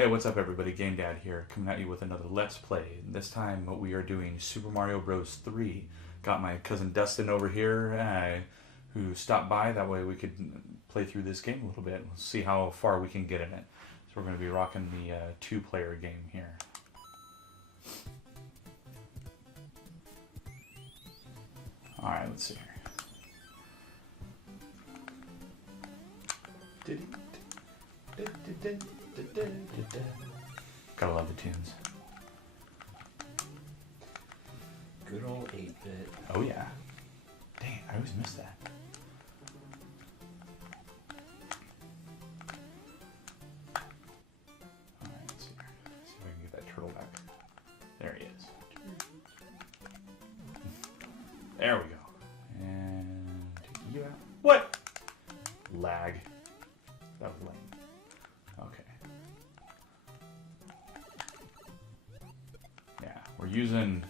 Hey, what's up everybody? GameDad here, coming at you with another Let's Play. This time we are doing Super Mario Bros. 3. Got my cousin Dustin over here, who stopped by, that way we could play through this game a little bit. We'll see how far we can get in it. So we're going to be rocking the two-player game here. Alright, let's see here. Gotta love the tunes. Good old 8-bit. Oh yeah. Dang, I always miss that. Alright, let's see here. See if I can get that turtle back. There he is. There we go. And yeah. What? Lag. That was lame. Okay. Yeah, we're using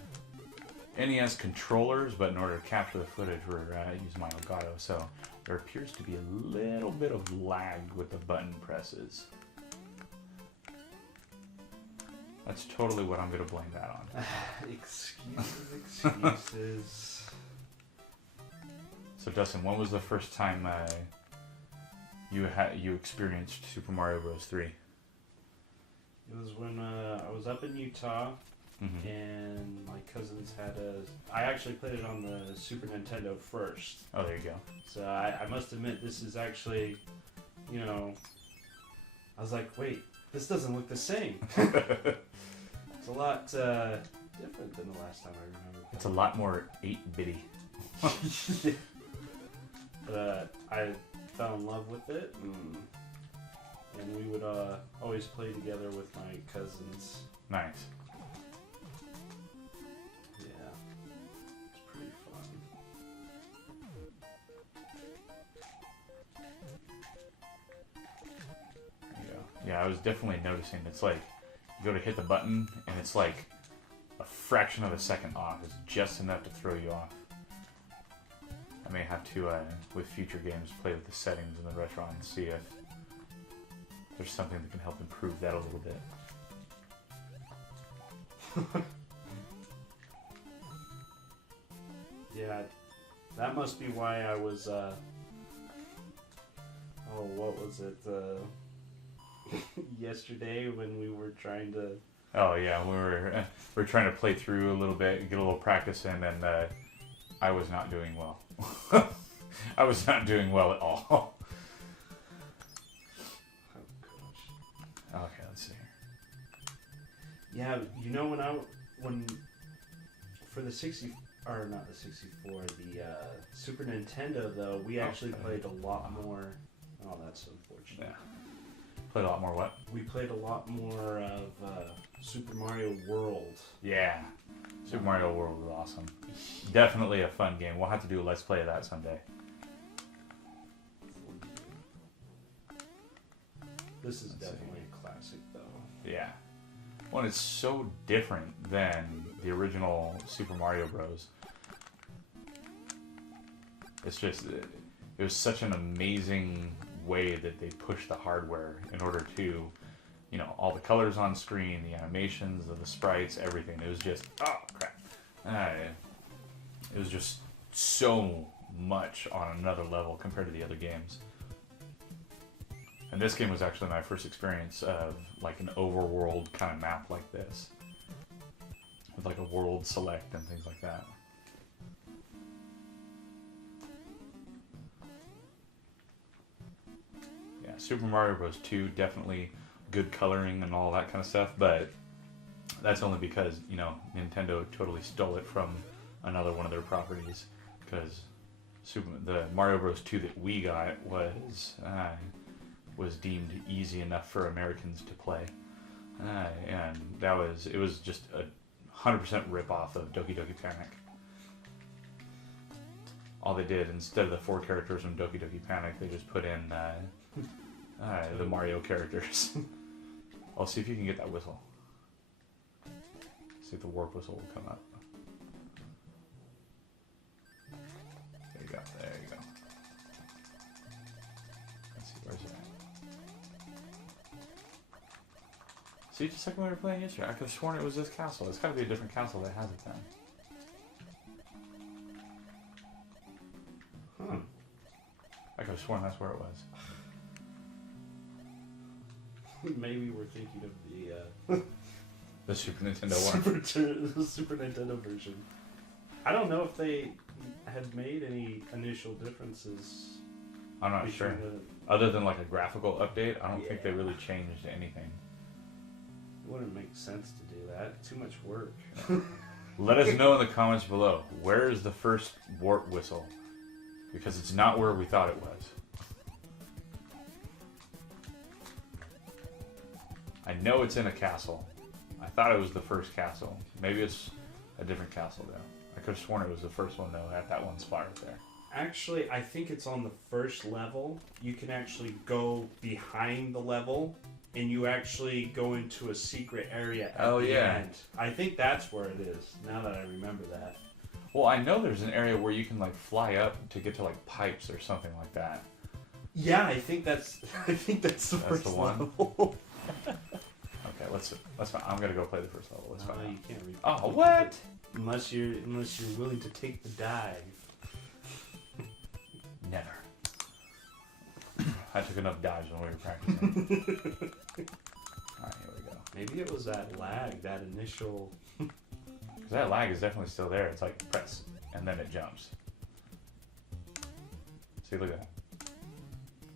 NES controllers, but in order to capture the footage, we're using my Elgato, so there appears to be a little bit of lag with the button presses. That's totally what I'm going to blame that on. Excuses. So Dustin, when was the first time you experienced Super Mario Bros. 3? It was when I was up in Utah, and my cousins had I actually played it on the Super Nintendo first. Oh, there you go. So I must admit, this is actually, I was like, wait, this doesn't look the same. It's a lot different than the last time I remember. It's a lot more 8-bitty. But I fell in love with it, and we would always play together with my cousins. Nice. Yeah, it's pretty fun. There you go. Yeah, I was definitely noticing. It's like you go to hit the button, and it's like a fraction of a second off. It's just enough to throw you off. I may have to, with future games, play with the settings in the retro and see if there's something that can help improve that a little bit. Yeah, that must be why I was, what was it, yesterday when we were trying to... Oh yeah, we were trying to play through a little bit, get a little practice in, and I was not doing well. I was not doing well at all. Oh gosh. Okay, let's see here. Yeah, when for the 60, or not the 64, the Super Nintendo though, we actually played a lot more. Oh, that's unfortunate. Yeah. Played a lot more what? We played a lot more of Super Mario World. Yeah. Super Mario World was awesome. Definitely a fun game. We'll have to do a Let's Play of that someday. This is definitely a classic, though. Yeah. Well, it's so different than the original Super Mario Bros. It's just, it was such an amazing way that they pushed the hardware in order to, all the colors on screen, the animations, the sprites, everything. It was just, oh crap. It was just so much on another level compared to the other games. And this game was actually my first experience of like an overworld kind of map like this. With like a world select and things like that. Yeah, Super Mario Bros. 2, definitely good coloring and all that kind of stuff, but that's only because, Nintendo totally stole it from another one of their properties, because the Mario Bros. 2 that we got was deemed easy enough for Americans to play, and it was just a 100% rip-off of Doki Doki Panic. All they did, instead of the 4 characters from Doki Doki Panic, they just put in the Mario characters. I'll see if you can get that whistle. See if the warp whistle will come up. There you go. There you go. Let's see, where's it at? See, just like when we were playing yesterday, I could have sworn it was this castle. It's got to be a different castle that has it then. Huh. I could have sworn that's where it was. Maybe we're thinking of the The Super Nintendo one. the Super Nintendo version. I don't know if they had made any initial differences. I'm not sure. Other than like a graphical update, I don't think they really changed anything. It wouldn't make sense to do that. Too much work. Let us know in the comments below, where is the first warp whistle? Because it's not where we thought it was. I know it's in a castle. I thought it was the first castle. Maybe it's a different castle though. I could have sworn it was the first one though, at that one spot right there. Actually, I think it's on the first level. You can actually go behind the level, and you actually go into a secret area at the end. I think that's where it is, now that I remember that. Well, I know there's an area where you can like fly up to get to like pipes or something like that. Yeah, I think that's the first the one? level. Okay, let's I'm gonna go play the first level. Let's find out. You can't read. Oh, what? Unless you're willing to take the dive. Never. I took enough dives when we were practicing. Alright, here we go. Maybe it was that lag, that initial. Because that lag is definitely still there. It's like press, and then it jumps. See, look at that.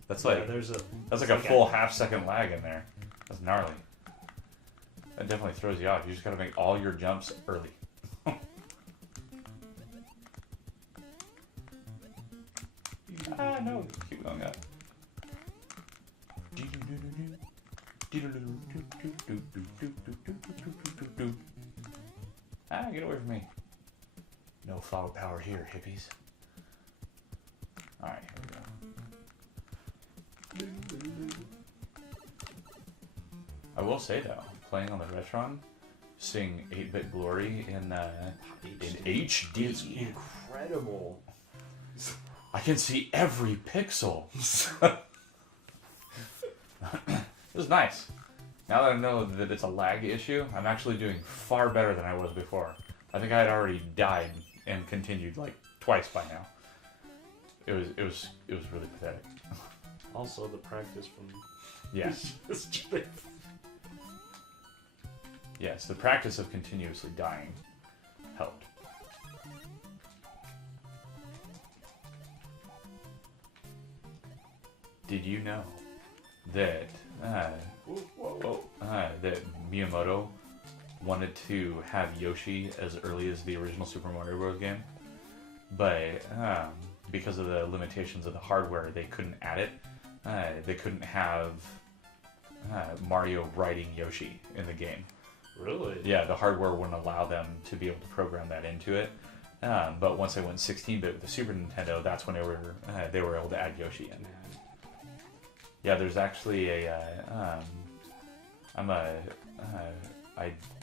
That's like that's like a full half-second lag in there. That's gnarly. That definitely throws you off. You just gotta make all your jumps early. Ah, no. Keep going up. Ah, get away from me. No flower power here, hippies. Alright, here we go. I will say though, playing on the Retron, seeing 8-bit glory in HD. It's incredible. I can see every pixel. This is nice. Now that I know that it's a lag issue, I'm actually doing far better than I was before. I think I had already died and continued like twice by now. It was really pathetic. Also, the practice from yesterday. Yes, the practice of continuously dying helped. Did you know that that Miyamoto wanted to have Yoshi as early as the original Super Mario Bros. Game, but because of the limitations of the hardware, they couldn't add it. They couldn't have Mario riding Yoshi in the game. Really? Yeah, the hardware wouldn't allow them to be able to program that into it. But once they went 16-bit with the Super Nintendo, that's when they were able to add Yoshi in. Yeah, there's actually I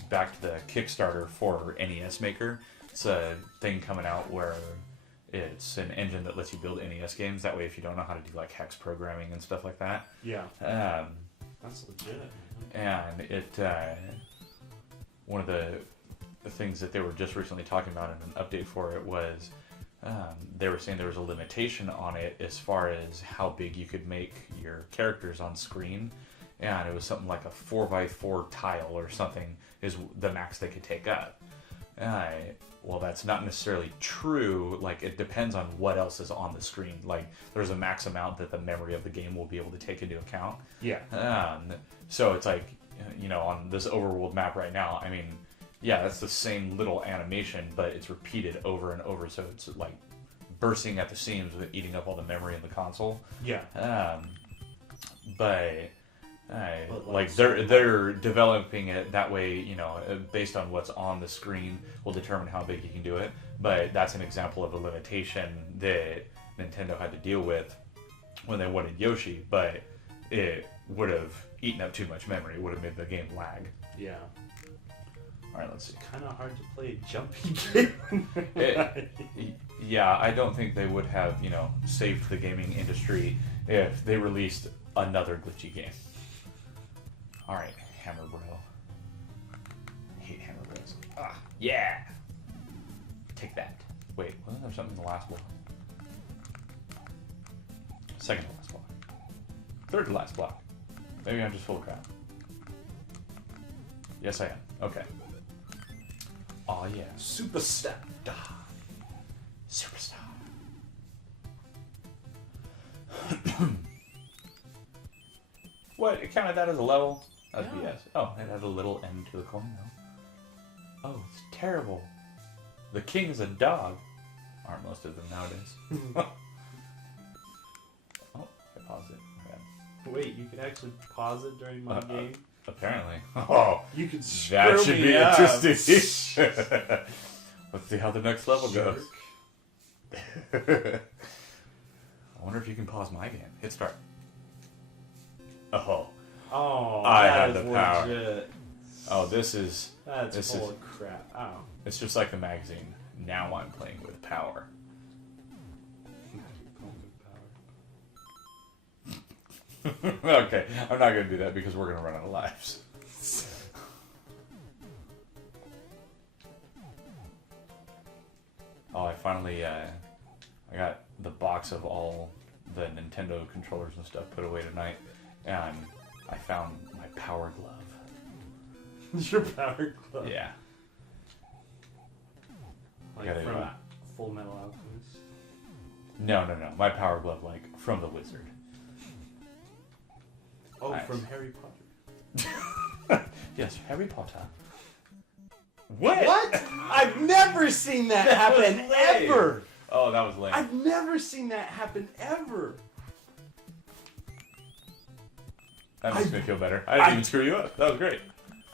backed the Kickstarter for NES Maker. It's a thing coming out where it's an engine that lets you build NES games. That way, if you don't know how to do like hex programming and stuff like that. Yeah. That's legit. And it one of the things that they were just recently talking about in an update for it was they were saying there was a limitation on it as far as how big you could make your characters on screen, and it was something like a 4x4 tile or something is the max they could take up. Well, that's not necessarily true. Like, it depends on what else is on the screen. Like, there's a max amount that the memory of the game will be able to take into account. Yeah. So it's like, you know, on this overworld map right now, I mean, yeah, that's the same little animation, but it's repeated over and over, so it's like bursting at the seams with eating up all the memory in the console. Yeah. But like they're developing it that way, you know, based on what's on the screen will determine how big you can do it. But that's an example of a limitation that Nintendo had to deal with when they wanted Yoshi, but it would have eaten up too much memory. It would have made the game lag. Yeah. All right, let's see. Kind of hard to play a jumping game. Yeah, I don't think they would have, you know, saved the gaming industry if they released another glitchy game. All right, Hammer Bro. Yeah. Take that. Wait, wasn't there something in the last block? Second to last block. Third to last block. Maybe I'm just full of crap. Yes, I am. Okay. Oh yeah. Superstar. Superstar. What? It counted that as a level? That's Yeah. BS. Oh, it had a little end to the coin though. Oh, it's terrible. The king is a dog. Aren't most of them nowadays. Oh, I paused it. Okay. Wait, you can actually pause it during my game? Apparently. Oh, You can that screw should me be up. interesting. Let's see how the next level goes. Jerk. I wonder if you can pause my game. Hit start. Oh. Oh, I that had is the power. legit. Oh, this is... That's This full is- of crap. Oh. It's just like the magazine. Now I'm playing with power. Okay, I'm not going to do that because we're going to run out of lives. Oh, I finally, I got the box of all the Nintendo controllers and stuff put away tonight, and I found my power glove. Your power glove. Yeah. Like Gotta, from Full Metal Alchemist. No. My power glove, like, from the wizard. Oh, Nice. from Harry Potter. Yes, Harry Potter. What? I've never seen that happen, was lame. ever. Oh, that was lame. I've never seen that happen, ever. That makes me feel better. I didn't even screw you up. That was great.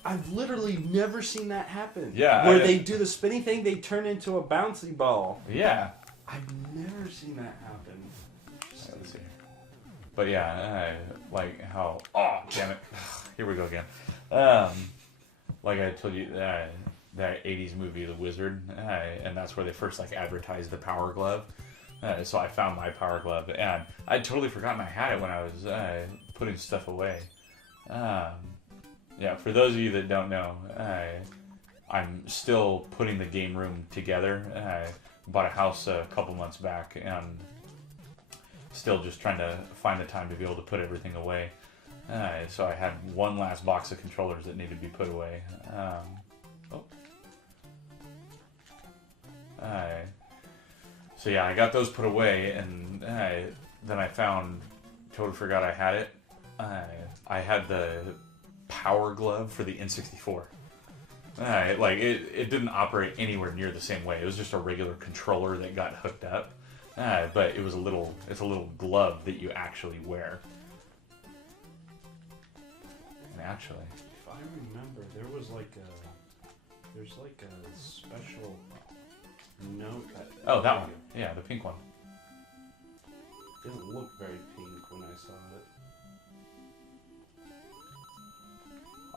I've literally never seen that happen. Yeah, Where they do the spinning thing, they turn into a bouncy ball. Yeah. I've never seen that happen. Let's see. But yeah, like how... Oh, damn it. Here we go again. Like I told you, that 80s movie, The Wizard, and that's where they first like advertised the power glove. So I found my power glove, and I'd totally forgotten I had it when I was putting stuff away. Yeah, for those of you that don't know, I'm still putting the game room together. I bought a house a couple months back, and still just trying to find the time to be able to put everything away. So I had one last box of controllers that needed to be put away. So yeah, I got those put away, and then I found, totally forgot I had it. I had the power glove for the N64. Like it didn't operate anywhere near the same way. It was just a regular controller that got hooked up, but it's a little glove that you actually wear. And actually, If I remember, there's like a special note. oh, that one, yeah, the pink one. Didn't look very pink when I saw it.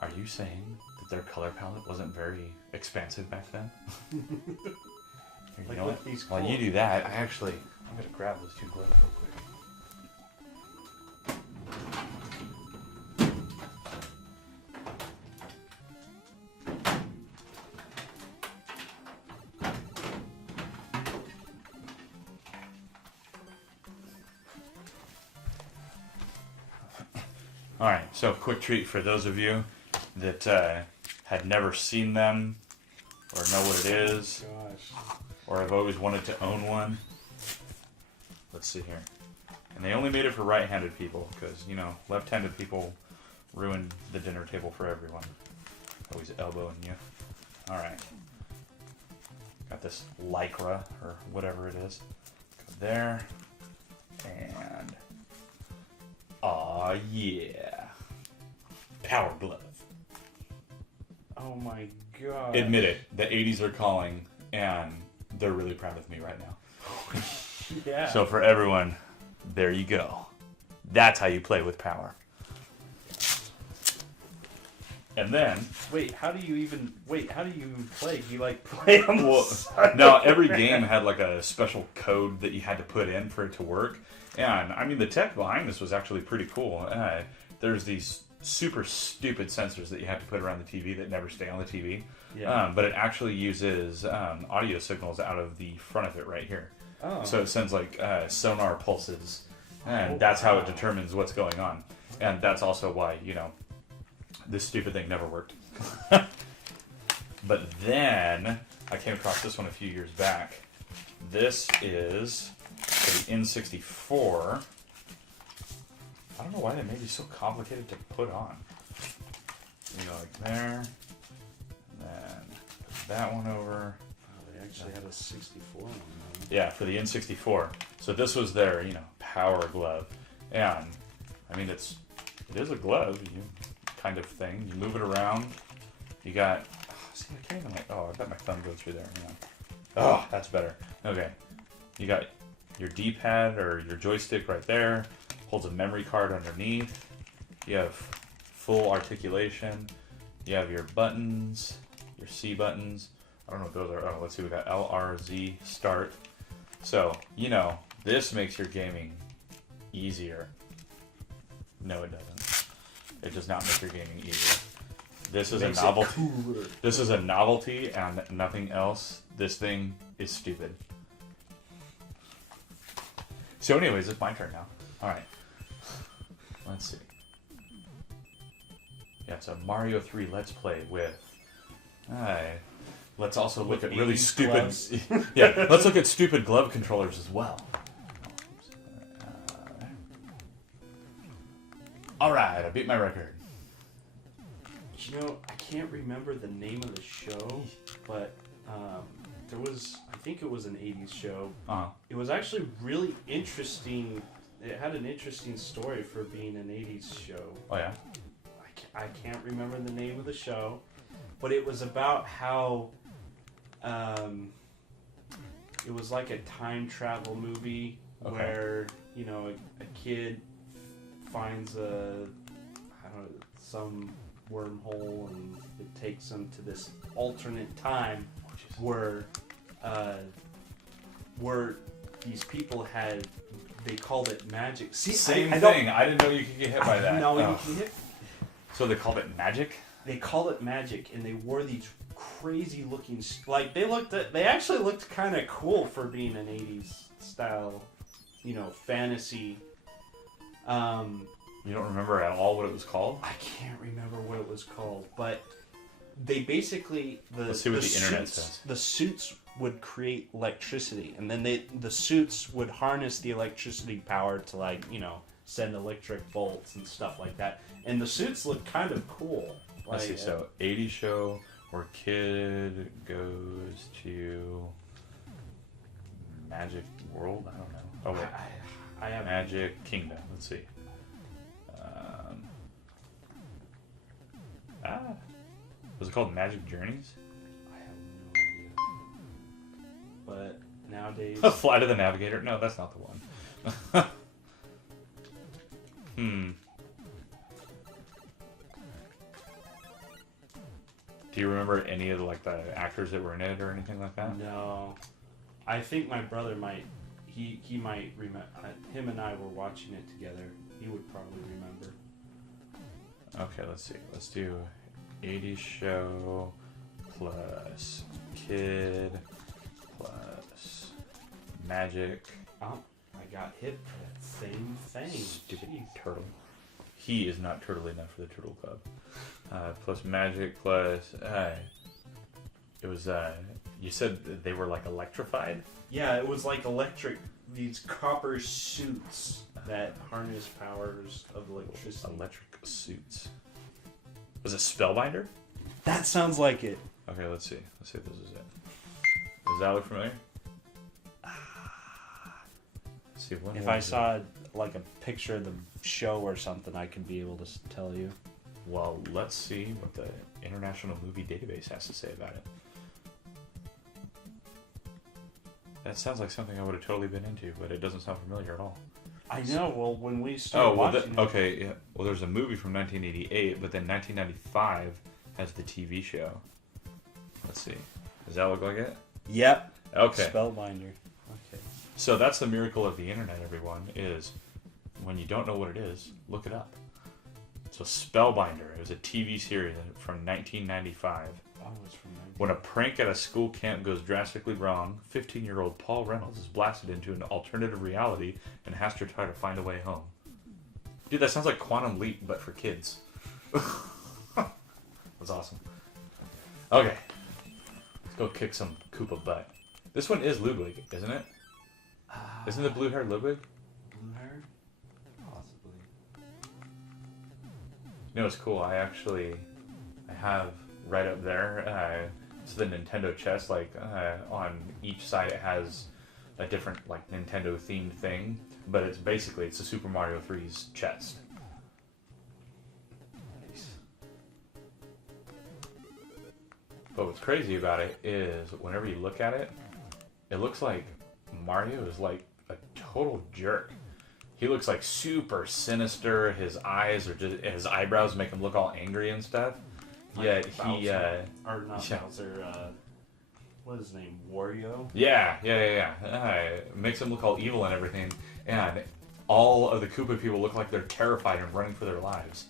Are you saying that their color palette wasn't very expansive back then? Here, you Like, know look, what? these While cool- you do that, I'm gonna grab those two gloves real quick. Alright, so quick treat for those of you that had never seen them or know what it is Gosh. or have always wanted to own one. Let's see here. And they only made it for right-handed people because, you know, left-handed people ruin the dinner table for everyone. Always elbowing you. Alright. Got this lycra or whatever it is. Go there. And... aw, yeah. Power glove. Oh my god. Admit it, the 80s are calling, and they're really proud of me right now. Yeah. So for everyone, there you go. That's how you play with power. And then... how do you play? Do you like play on the Well, side now of the every ramp? game had like a special code that you had to put in for it to work. And I mean, the tech behind this was actually pretty cool. There's these super stupid sensors that you have to put around the TV that never stay on the TV. Yeah. But it actually uses audio signals out of the front of it right here. Oh. So it sends like sonar pulses, and that's how it determines what's going on. And that's also why, this stupid thing never worked. But then I came across this one a few years back. This is for the N64. I don't know why they made these so complicated to put on. You go like there, and then put that one over. Oh, they actually had a 64 on them. Yeah, for the N64. So this was their, power glove. And, I mean, it is a glove, kind of thing. You move it around. You got, see, I can't even, I bet my thumb goes through there. Hang on. Oh, that's better. Okay. You got your D-pad or your joystick right there. Holds a memory card underneath. You have full articulation. You have your buttons, your C buttons. I don't know what those are. Oh, let's see. We got L, R, Z, start. So, this makes your gaming easier. No, it doesn't. It does not make your gaming easier. This is a novelty. This is a novelty and nothing else. This thing is stupid. So anyways, it's my turn now. Alright. Let's see. Yeah, it's a Mario 3 Let's Play with... let's also look at really stupid... yeah, let's look at stupid glove controllers as well. Alright, I beat my record. I can't remember the name of the show, but there was, I think it was an 80s show. Uh-huh. It was actually really interesting. It had an interesting story for being an 80s show. Oh, yeah? I can't remember the name of the show, but it was about how it was like a time travel movie where, a kid finds some wormhole and it takes them to this alternate time where these people they called it magic. See, Same thing. I didn't know you could get hit by that. No, you can hit. So they called it magic? They called it magic, and they wore these crazy looking, they actually looked kind of cool for being an 80s style, fantasy. You don't remember at all what it was called? I can't remember what it was called, but they basically Let's see what the internet says. The suits would create electricity, and then the suits would harness the electricity power to send electric bolts and stuff like that. And the suits look kind of cool. Let's see. So 80s show where kid goes to Magic World. I don't know. Oh wait, I have Magic Kingdom. Let's see. Was it called Magic Journeys? I have no idea. But nowadays... Flight of the Navigator? No, that's not the one. Do you remember any of the actors that were in it or anything like that? No. I think my brother might... He might remember... Him and I were watching it together. He would probably remember. Okay, let's see. Let's do 80s show plus kid plus magic. Oh, I got hit for that same thing. Stupid turtle. He is not turtle enough for the Turtle Club. Plus magic plus... it was... you said that they were electrified? Yeah, it was like electric... These copper suits that harness powers of electricity. Electric suits. Was it Spellbinder? That sounds like it. Okay, let's see. Let's see if this is it. Does that look familiar? Let's see, if I saw a picture of the show or something, I could be able to tell you. Well, let's see what the International Movie Database has to say about it. That sounds like something I would have totally been into, but it doesn't sound familiar at all. I know. Well, when we started watching okay, yeah. Well, there's a movie from 1988, but then 1995 has the TV show. Let's see. Does that look like it? Yep. Okay. Spellbinder. Okay. So that's the miracle of the internet, everyone, is when you don't know what it is, look it up. So Spellbinder, it was a TV series from 1995. Oh, it's from When a prank at a school camp goes drastically wrong, 15-year-old Paul Reynolds is blasted into an alternative reality and has to try to find a way home. Dude, that sounds like Quantum Leap, but for kids. That's awesome. Okay. Let's go kick some Koopa butt. This one is Ludwig, isn't it? Isn't the blue hair Ludwig? Blue hair? Possibly. You know what's cool? I have right up there, it's the Nintendo chest, like, on each side it has a different, like, Nintendo themed thing, but it's basically, it's a Super Mario 3's chest. Nice. But what's crazy about it is, whenever you look at it, it looks like Mario is like a total jerk. He looks like super sinister. His eyes are just, his eyebrows make him look all angry and stuff. Like Yet he, Bowser. Or not yeah. Bowser, what is his name? Wario? Yeah. Makes him look all evil and everything. And all of the Koopa people look like they're terrified and running for their lives.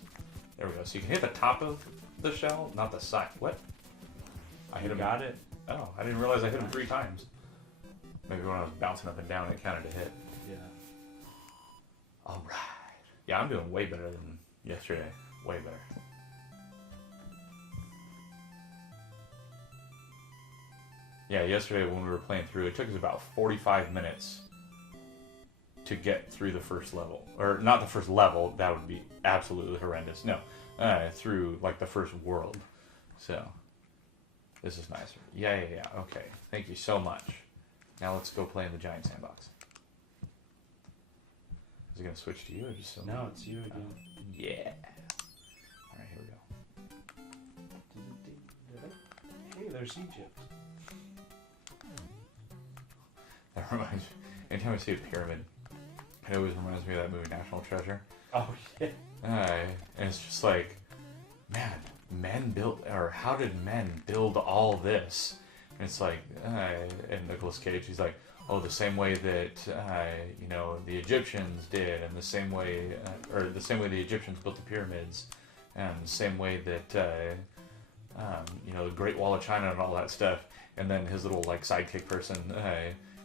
There we go. So you can hit the top of the shell, not the side. What? I hit him. Got it? Oh, I didn't realize I hit him 3 times. Maybe when I was bouncing up and down, it counted a hit. Yeah. Alright. Yeah, I'm doing way better than yesterday. Way better. Yeah, yesterday when we were playing through, it took us about 45 minutes to get through the first level. Or, not the first level, that would be absolutely horrendous. No, through, like, the first world. So, this is nicer. Yeah, okay. Thank you so much. Now let's go play in the giant sandbox. Is it going to switch to you or just No, it's you again. Yeah. Alright, here we go. Hey, there's Egypt. That reminds me, anytime I see a pyramid, it always reminds me of that movie National Treasure. Oh, yeah. And it's just like, man, how did men build all this? And it's like, and Nicolas Cage, he's like, oh, the same way that, the Egyptians did, and the same way the Egyptians built the pyramids, and the same way that, the Great Wall of China and all that stuff. And then his little, like, sidekick person,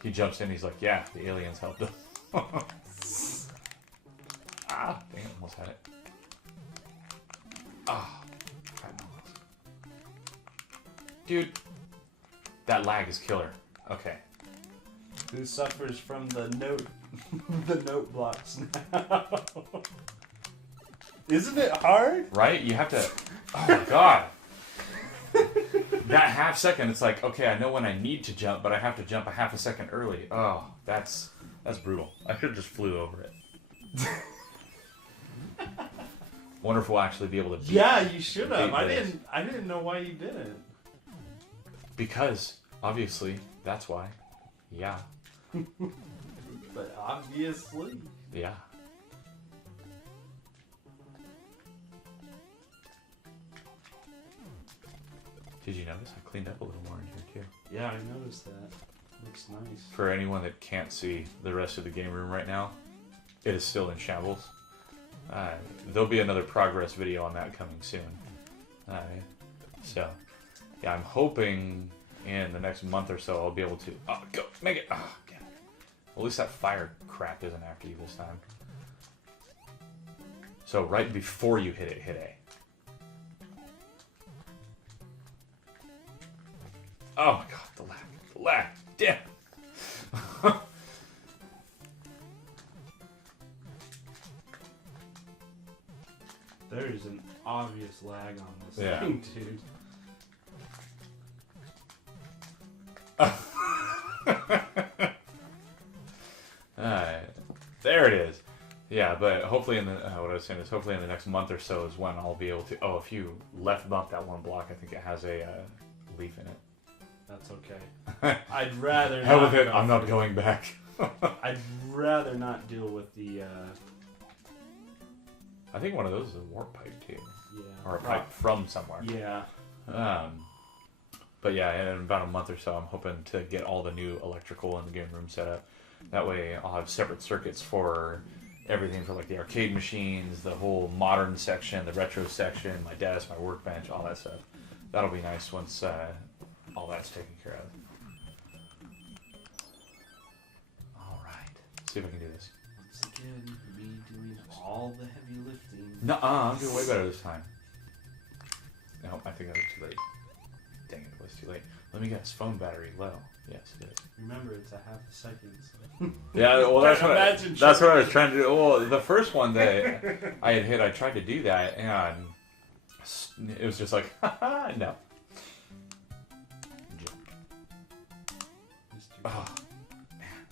he jumps in, he's like, yeah, the aliens helped us. Ah, dang it, almost had it. Ah, dude, that lag is killer. Okay. Who suffers from the note blocks now? Isn't it hard? Right? You have to. Oh my god. That half second, it's like, okay, I know when I need to jump, but I have to jump a half a second early. Oh, that's brutal. I should have just flew over it. Wonder if we'll actually be able to beat. Yeah, you should have. I didn't know why you didn't. Because obviously, that's why. Yeah. But obviously. Yeah. Did you notice I cleaned up a little more in here too? Yeah, I noticed that. Looks nice. For anyone that can't see the rest of the game room right now, it is still in shambles. There'll be another progress video on that coming soon. So, yeah, I'm hoping in the next month or so I'll be able to... Oh, go! Make it! Oh, get it. At least that fire crap isn't after you this time. So right before you hit A. Oh my god, the lag. Damn! There's an obvious lag on this thing, dude. There it is. Yeah, but hopefully what I was saying is hopefully in the next month or so is when I'll be able to... Oh, if you left bump that one block, I think it has a leaf in it. That's okay. I'd rather Hell not with it, go I'm not through- going back. I'd rather not deal with the, I think one of those is a warp pipe too. yeah. Or a pipe from somewhere. Yeah. But yeah, in about a month or so, I'm hoping to get all the new electrical in the game room set up. That way, I'll have separate circuits for everything, for like the arcade machines, the whole modern section, the retro section, my desk, my workbench, all that stuff. That'll be nice once all that's taken care of. All right. See if I can do this. Once again, me doing all the heavy lifting. Nuh-uh, I'm doing way better this time. No, I think I was too late. Dang it, it was too late. Let me guess, phone battery low. Yes, it is. Remember, it's a half a second. So. Yeah, well, that's what I was trying to do. Well, the first one that I had hit, I tried to do that, and it was just like, haha, no. Oh, man.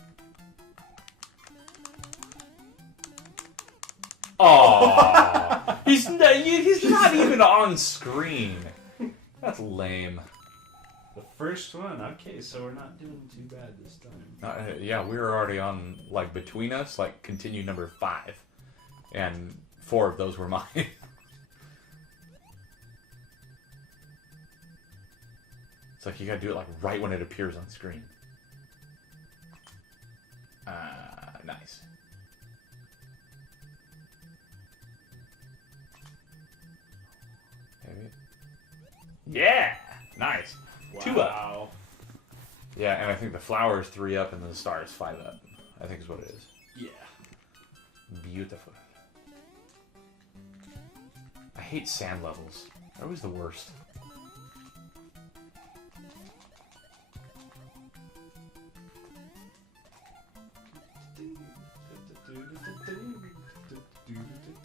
Oh, he's not even on screen. That's lame. The first one, okay, so we're not doing too bad this time. Yeah, we were already on, like, between us, like, continue number 5. And 4 of those were mine. It's like you gotta do it, like, right when it appears on screen. Nice. Maybe. Yeah! Nice. Wow. 2 up. Yeah, and I think the flower is 3 up and the star is 5 up. I think is what it is. Yeah. Beautiful. I hate sand levels. They're always the worst.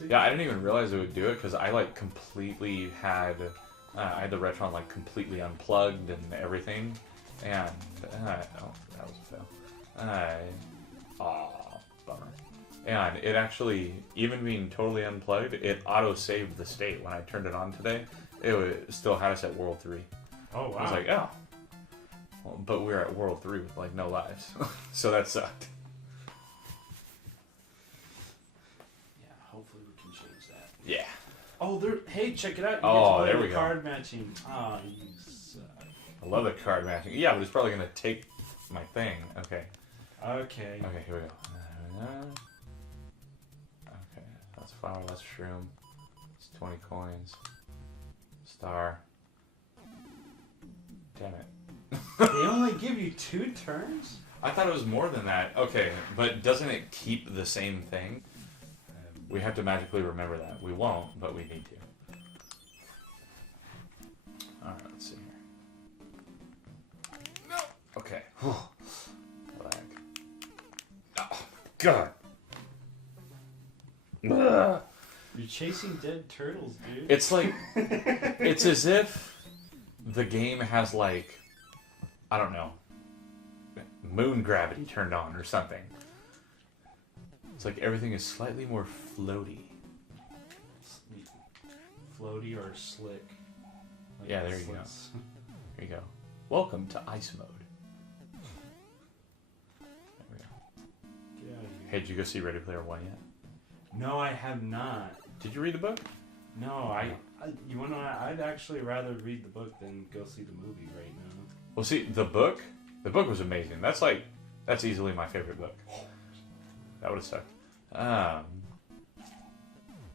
Yeah, I didn't even realize it would do it because I like completely had I had the Retron like completely unplugged and everything, and oh, that was a fail. Bummer. And it actually, even being totally unplugged, it auto-saved the state when I turned it on today. It still had us at World 3. Oh wow! I was like, oh, well, but we were at World 3 with like no lives, so that sucked. Hopefully we can change that. Yeah. Oh, hey, check it out. You Oh, get to there play we the go. card matching. Ah, you suck. I love the card matching. Yeah, but it's probably going to take my thing. Okay. Okay. Okay, here we go. Okay, that's flower, that's shroom. It's 20 coins. Star. Damn it. They only give you 2 turns? I thought it was more than that. Okay, but doesn't it keep the same thing? We have to magically remember that. We won't, but we need to. Alright, let's see here. No! Okay. Lag. Oh, God! Ugh. You're chasing dead turtles, dude. It's like... it's as if the game has, like... I don't know. Moon gravity turned on or something. It's like everything is slightly more floaty. Floaty or slick. Like Yeah, there you go. There you go. Welcome to ice mode. There we go. Get out of here. Hey, did you go see Ready Player One yet? No, I have not. Did you read the book? No, you wanna know, I'd actually rather read the book than go see the movie right now. Well, see, the book was amazing. That's easily my favorite book. That would have sucked.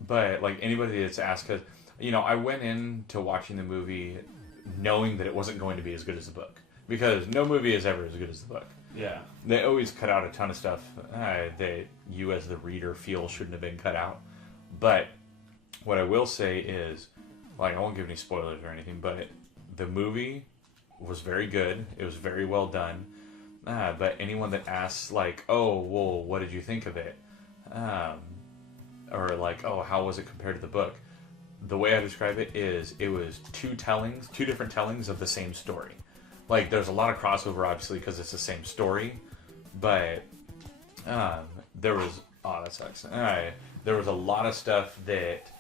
But like anybody that's asked, cause I went into watching the movie knowing that it wasn't going to be as good as the book, because no movie is ever as good as the book. Yeah. They always cut out a ton of stuff that you as the reader feel shouldn't have been cut out. But what I will say is, like, I won't give any spoilers or anything, but the movie was very good. It was very well done. But anyone that asks, like, oh, well, what did you think of it? Or like, oh, how was it compared to the book? The way I describe it is, it was two different tellings of the same story. Like, there's a lot of crossover, obviously, because it's the same story. But there was, oh, that sucks. There was a lot of stuff that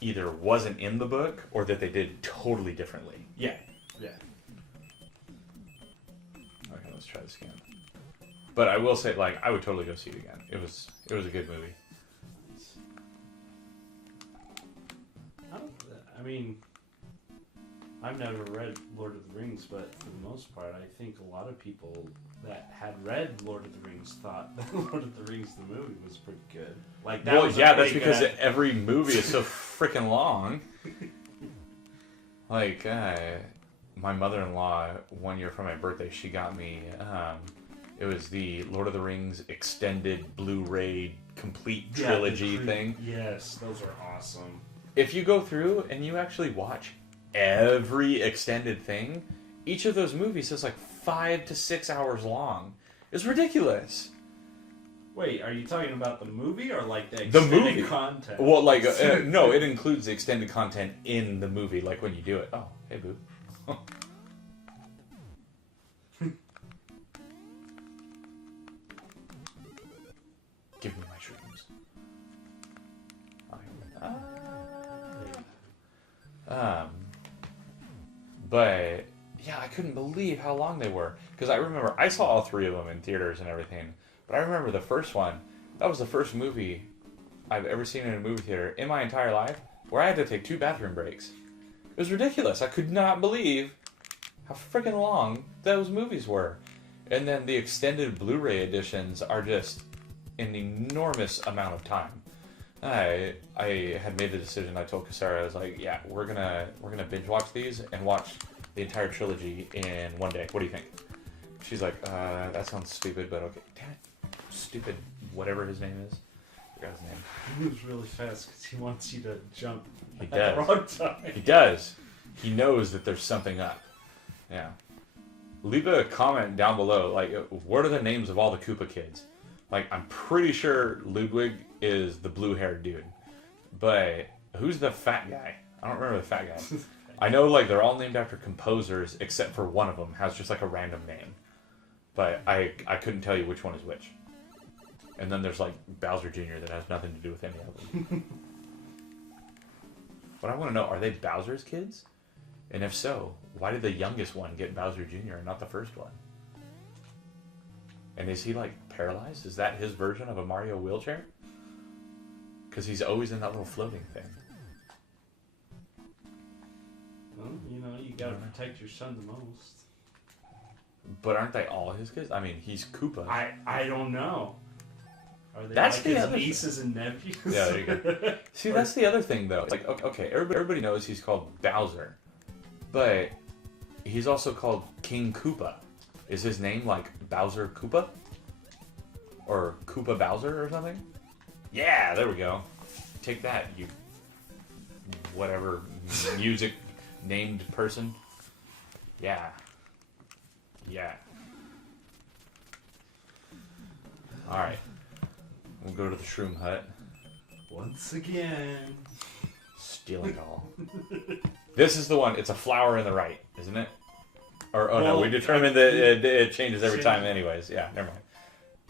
either wasn't in the book or that they did totally differently. Yeah. Yeah. Okay, let's try this again. But I will say, like, I would totally go see it again. It was a good movie. I mean, I've never read Lord of the Rings, but for the most part, I think a lot of people that had read Lord of the Rings thought that Lord of the Rings, the movie, was pretty good. Like that. Well, was yeah, that's because every movie is so freaking long. Like, my mother-in-law, one year for my birthday, she got me, it was the Lord of the Rings extended Blu-ray complete trilogy thing. Yes, those are awesome. If you go through and you actually watch every extended thing, each of those movies is like 5 to 6 hours long. It's ridiculous. Wait, are you talking about the movie or like the extended movie content? Well, like, no, it includes the extended content in the movie, like when you do it. Oh, hey, boo. Give me my shrooms. But yeah, I couldn't believe how long they were, because I remember I saw all 3 of them in theaters and everything. But I remember the first one. That was the first movie I've ever seen in a movie theater in my entire life where I had to take 2 bathroom breaks. It was ridiculous. I could not believe how freaking long those movies were. And then the extended Blu-ray editions are just an enormous amount of time. I had made the decision. I told Kasara, I was like, yeah, we're gonna binge watch these and watch the entire trilogy in one day. What do you think? She's like, that sounds stupid, but okay. Damn it. Stupid whatever his name is. I forgot his name. He moves really fast because he wants you to jump He at does. the wrong time. He does. He knows that there's something up. Yeah. Leave a comment down below. Like, what are the names of all the Koopa kids? Like, I'm pretty sure Ludwig is the blue-haired dude. But who's the fat guy? I don't remember the fat guy. I know, like, they're all named after composers, except for one of them has just, like, a random name. But I couldn't tell you which one is which. And then there's, like, Bowser Jr. that has nothing to do with any of them. But I want to know, are they Bowser's kids? And if so, why did the youngest one get Bowser Jr. and not the first one? And is he, like, paralyzed? Is that his version of a Mario wheelchair? Because he's always in that little floating thing. Well, you know, you gotta protect your son the most. But aren't they all his kids? I mean, he's Koopa. I don't know. Are they That's like the his other nieces and nephews? Yeah, there you go. See, that's the other thing, though. It's like, okay, everybody knows he's called Bowser. But he's also called King Koopa. Is his name, like, Bowser Koopa? Or Koopa Bowser or something? Yeah, there we go. Take that, you whatever music named person. Yeah. Yeah. Alright. We'll go to the Shroom Hut. Once again. Stealing it all. This is the one. It's a flower in the right, isn't it? Or, oh Well, no, we determined that it changes every time anyways. Yeah, never mind.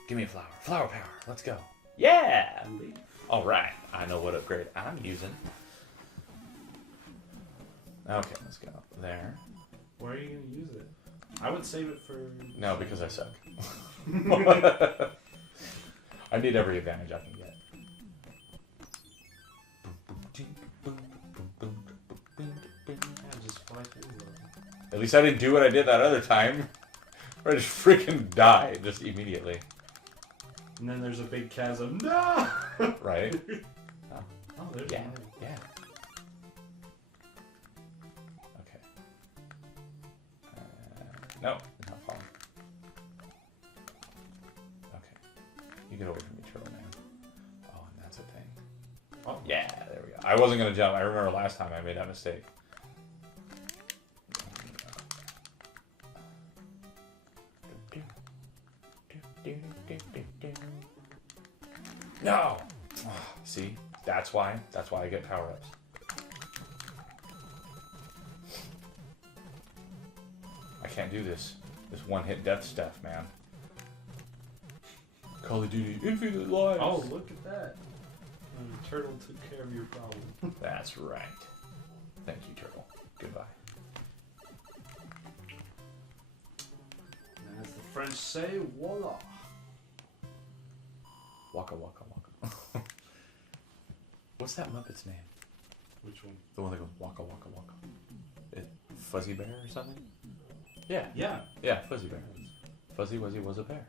Give me a flower. Flower power. Let's go. Yeah! Alright. I know what upgrade I'm using. Okay, let's go. There. Where are you going to use it? I would save it for... No, because I suck. I need every advantage I can get. Yeah, just fly through them. At least I didn't do what I did that other time. Where I just freaking die just immediately. And then there's a big chasm. No! Right? Oh, there's Yeah, one. yeah. Okay. No, not falling. Okay. You get away from me, Turtle Man. Oh, and that's a thing. Oh, Yeah, there we go. I wasn't going to jump. I remember last time I made that mistake. No! See? That's why I get power-ups. I can't do this one-hit death stuff, man. Call of Duty Infinite Lives! Oh, look at that. The turtle took care of your problem. That's right. Thank you, Turtle. Goodbye. And as the French say, voila. Waka waka waka. What's that Muppet's name? Which one? The one that goes waka waka waka. Fuzzy Bear or something? Yeah. Yeah. Yeah, Fuzzy Bear. Fuzzy Wuzzy was a bear.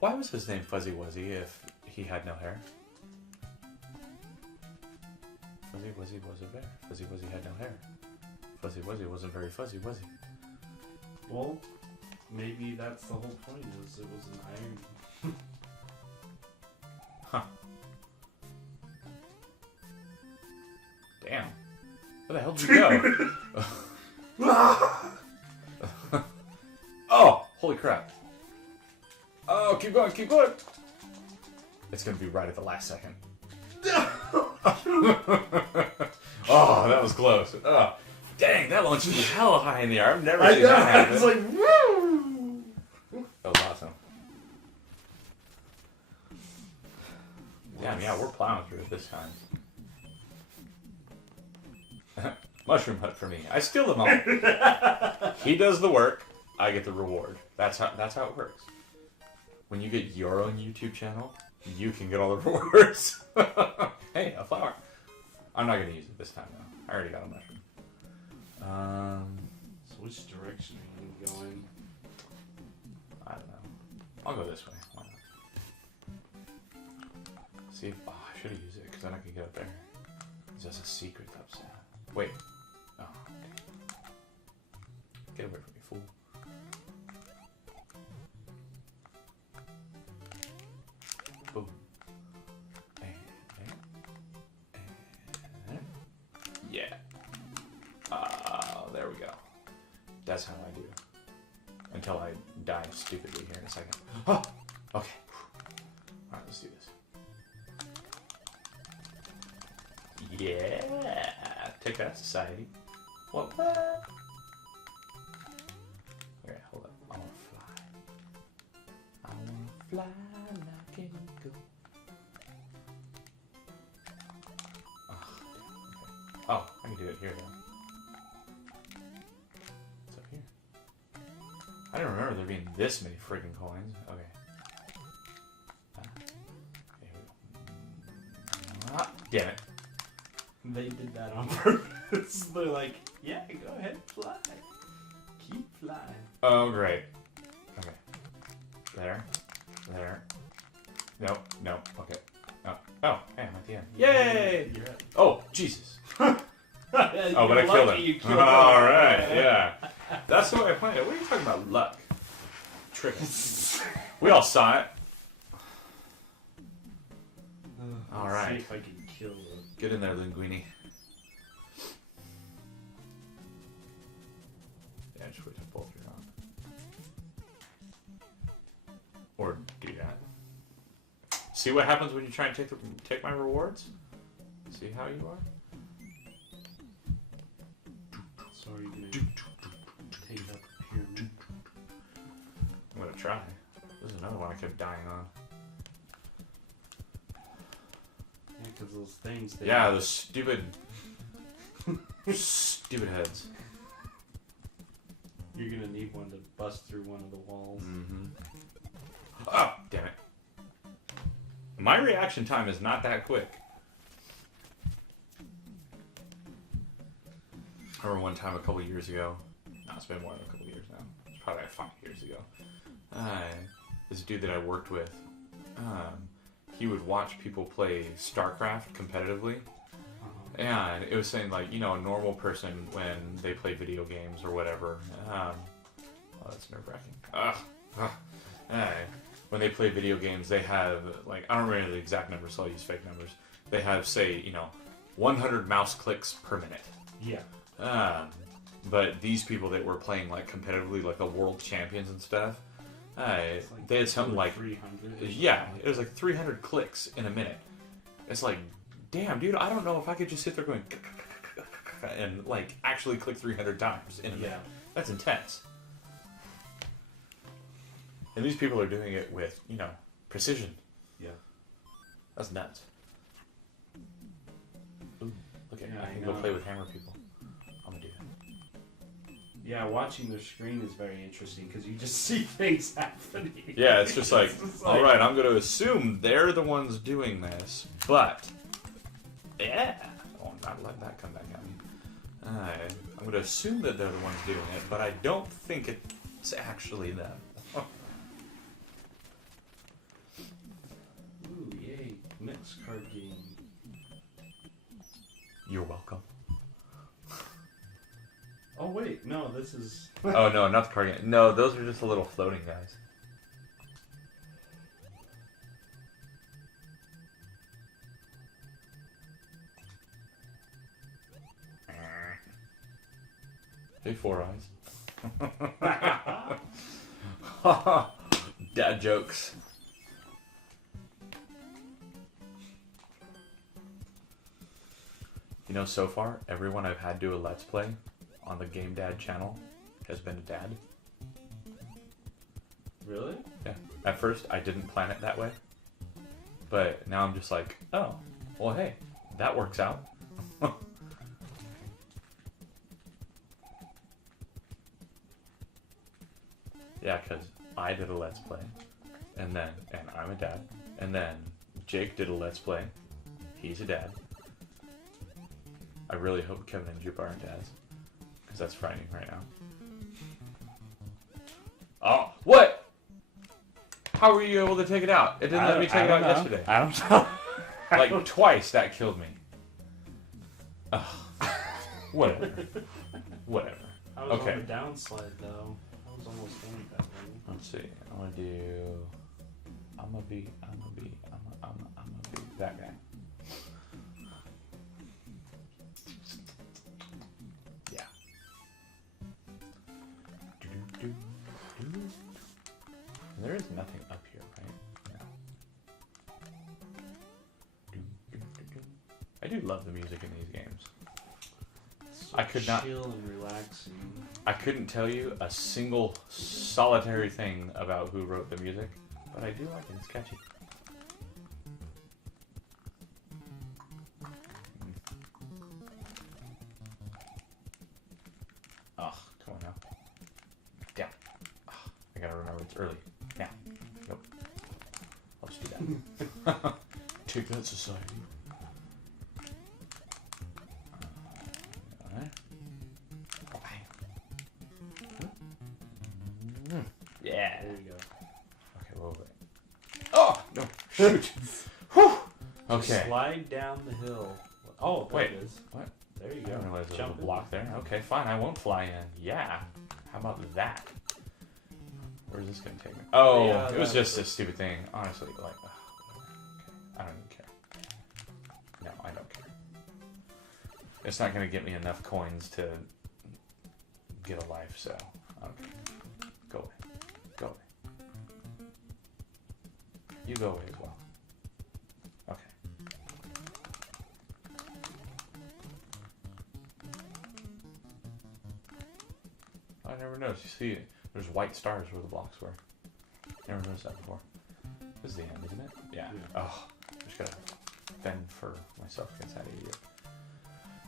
Why was his name Fuzzy Wuzzy if he had no hair? Fuzzy Wuzzy was a bear. Fuzzy Wuzzy had no hair. Fuzzy Wuzzy wasn't very fuzzy, was he? Well, maybe that's the whole point, is it was an iron. Huh. Damn. Where the hell did you go? Oh, holy crap. Oh, keep going, keep going. It's going to be right at the last second. Oh, that was close. Oh, dang, that launched me hella high in the air. I've never seen that happen. It's like, woo! That was awesome. Damn, yeah, we're plowing through it this time. Mushroom hut for me. I steal the moment. He does the work. I get the reward. That's how it works. When you get your own YouTube channel, you can get all the rewards. Hey, a flower. I'm not gonna use it this time though. I already got a mushroom. So which direction are you going? I don't know. I'll go this way. Why not? See if, oh, I should have used it because then I could get up there. There's just a secret upstairs. Wait. Oh, okay. Get away from me, fool. Boom. And. Yeah. There we go. That's how I do. Until I die stupidly here in a second. Oh! Okay. Alright, let's do this. Yeah! Take that, society. What? Here, hold up. I wanna fly. I wanna fly like an eagle. Oh, I can do it here though. It's up here. I didn't remember there being this many freaking coins. Okay. Here we go. Ah, damn it. They did that on purpose. They're like, yeah, go ahead, fly. Keep flying. Oh, great. Okay. There. There. Nope. Nope. Okay. Oh. Oh, hey, I'm at the end. Yay! You're right. Oh, Jesus. Oh, but I killed him. All right, yeah. That's the way I played it. What are you talking about, luck? Trick. We all saw it. All right. See if I can kill them. Get in there, Linguini. Yeah, just wait till both are on. Or do that. See what happens when you try and take my rewards? See how you are? So are you going to take up a pyramid? I'm gonna try. This is another one I kept dying on. Yeah, because those things... Yeah, those stupid... stupid heads. You're going to need one to bust through one of the walls. Mm-hmm. Oh, damn it. My reaction time is not that quick. I remember one time a couple years ago. No, it's been more than a couple years now. It's probably like 5 years ago. This dude that I worked with, he would watch people play StarCraft competitively. And it was saying, like, you know, a normal person when they play video games or whatever. Oh, that's nerve-wracking. When they play video games, they have, like, I don't remember the exact numbers, so I'll use fake numbers. They have, say, you know, 100 mouse clicks per minute. Yeah. But these people that were playing, like, competitively, like the world champions and stuff, Like they had something like 300. yeah, it was like 300 clicks in a minute. It's like, damn, dude, I don't know if I could just sit there going and like actually click 300 times in a minute. That's intense. And these people are doing it with, you know, precision. Yeah. That's nuts. Ooh, look at Yeah, I can go play with hammer people. I'm gonna do that. Yeah, watching their screen is very interesting because you just see things happening. Yeah, it's just like, like all right, I'm going to assume they're the ones doing this, but yeah, oh, not let that come back at me. I'm going to assume that they're the ones doing it, but I don't think it's actually them. Ooh, yay! Next card game. You're welcome. wait, no, this is. Oh no, not the card game. No, those are just the little floating guys. Hey, Four Eyes. Dad jokes. You know, so far, everyone I've had do a Let's Play on the GameDad channel has been a dad. Really? Yeah. At first, I didn't plan it that way. But now I'm just like, oh, well, hey, that works out. Yeah, because I did a Let's Play, and I'm a dad, and then Jake did a Let's Play. He's a dad. I really hope Kevin and Jupe aren't dads, because that's frightening right now. Oh, what? How were you able to take it out? It didn't let me take it out yesterday. I don't know. Like twice, that killed me. Ugh. Whatever. Whatever. I was Okay. on the downslide though. I was almost done with that one. Let's see. I'm gonna be that guy. Yeah. There is nothing up here, right? No. I do love the music in these games. So I could not. chill and relaxing. I couldn't tell you a single solitary thing about who wrote the music, but I do like it. It's catchy. Oh, come on now. Down. Oh, I gotta remember it's early. Now. Nope. I'll just do that. Take that, society. Yeah. There you go. Okay, whoa, wait. Oh! No. Shoot! Whew! Just Okay. slide down the hill. Oh, there Wait. it is. What? There you I go. didn't realize there was Jump a in. block there. Okay, fine. I won't fly in. Yeah. How about that? Where's this going to take me? Oh, Yeah, it was that just was- a stupid thing. Honestly, like, okay. I don't even care. No, I don't care. It's not going to get me enough coins to get a life, so I don't care. Go away. Go away. You go away as well. Okay. I never noticed. You see, there's white stars where the blocks were. Never noticed that before. This is the end, isn't it? Yeah. Oh, I just gotta fend for myself against that idiot.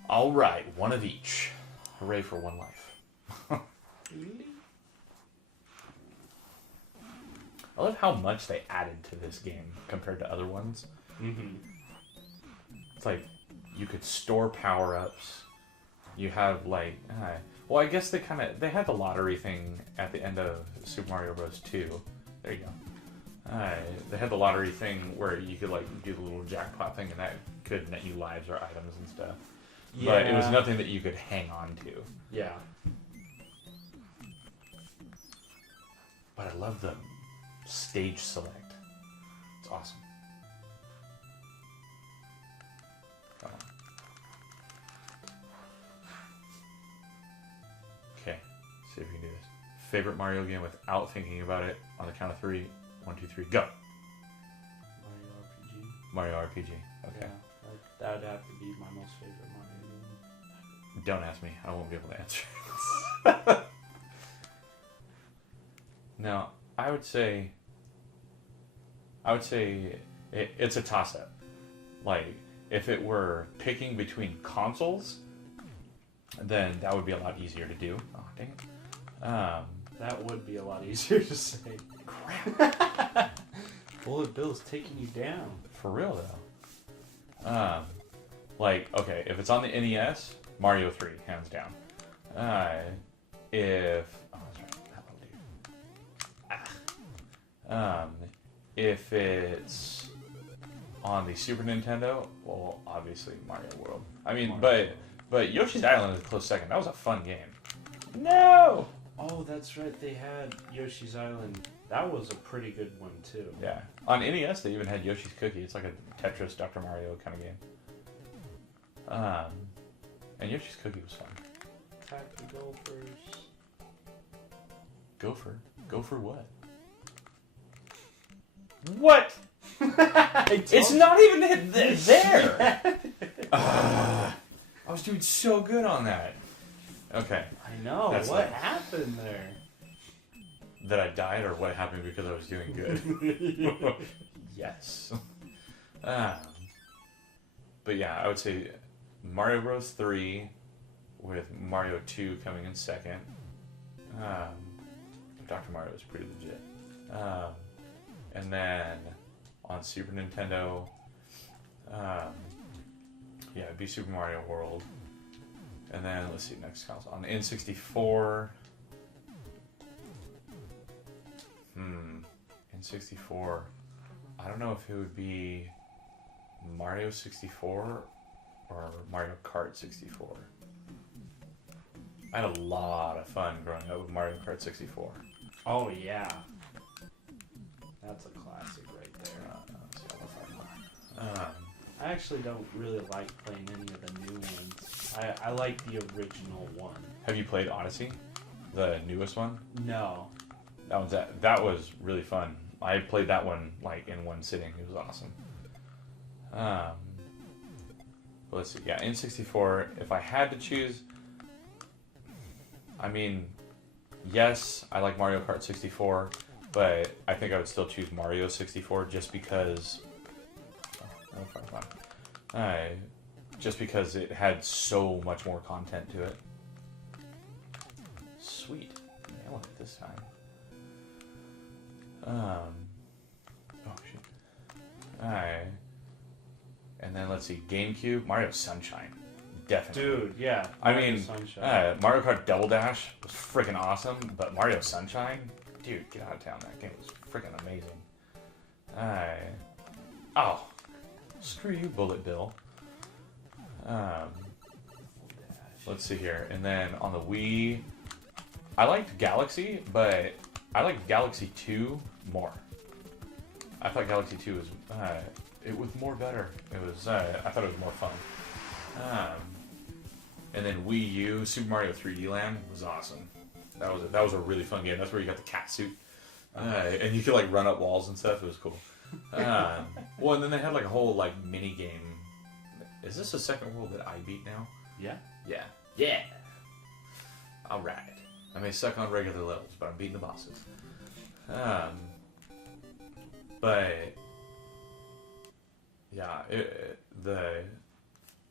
All right, one of each. Hooray for one life. I love how much they added to this game compared to other ones. Mm-hmm. It's like you could store power-ups. You have like, well, I guess they had the lottery thing at the end of Super Mario Bros. 2. There you go. They had the lottery thing where you could like do the little jackpot thing, and that could net you lives or items and stuff. Yeah. But it was nothing that you could hang on to. Yeah. But I love the stage select. It's awesome. Come on. Okay, see if we can do this. Favorite Mario game without thinking about it on the count of 3. 1, 2, 3, go! Mario RPG. Mario RPG. Okay. Yeah, that would have to be my most favorite Mario game. Don't ask me. I won't be able to answer. Now, I would say it's a toss-up. Like, if it were picking between consoles, then that would be a lot easier to do. Oh, dang it. That would be a lot easier to say. Crap. Bullet Bill's taking you down. For real, though. Like, okay, if it's on the NES, Mario 3, hands down. If... Oh, that's right. That little dude. If it's on the Super Nintendo, well, obviously Mario World. I mean, but Yoshi's Island is a close second. That was a fun game. No! Oh, that's right. They had Yoshi's Island. That was a pretty good one, too. Yeah. On NES, they even had Yoshi's Cookie. It's like a Tetris, Dr. Mario kind of game. And Yoshi's Cookie was fun. Attack the Gophers. Gopher? Gopher what? What? It's not even there! I was doing so good on that. Okay. I know. That's what like- happened there? That I died, or what happened because I was doing good? Yes. But yeah, I would say Mario Bros. 3 with Mario 2 coming in second. Dr. Mario was pretty legit. And then on Super Nintendo, yeah, it'd be Super Mario World. And then, let's see, next console. On the N64... N64... I don't know if it would be Mario 64 or Mario Kart 64. I had a lot of fun growing up with Mario Kart 64. Oh, yeah. That's a classic right there. Let's see, I'll find one. I actually don't really like playing any of the new ones. I like the original one. Have you played Odyssey? The newest one? No. That was really fun. I played that one like in one sitting. It was awesome. Let's see. Yeah, N64. If I had to choose, I mean, yes, I like Mario Kart 64, but I think I would still choose Mario 64 just because. Just because it had so much more content to it. Sweet. Nailed it this time. Oh shit. Alright. And then let's see, GameCube, Mario Sunshine. Definitely. Dude, yeah. I mean, Sunshine. Mario Kart Double Dash was freaking awesome, but Mario Sunshine, dude, get out of town. That game was freaking amazing. Alright. Oh. Screw you, Bullet Bill. Let's see here. And then on the Wii, I liked Galaxy, but I liked Galaxy 2 more. I thought Galaxy 2 was it was more better. It was I thought it was more fun. And then Wii U, Super Mario 3D Land was awesome. That was a really fun game. That's where you got the cat suit, and you could like run up walls and stuff. It was cool. Well, and then they had like a whole like mini game. Is this the second world that I beat now? Yeah. Yeah. Yeah. All right. I may suck on regular levels, but I'm beating the bosses. But yeah,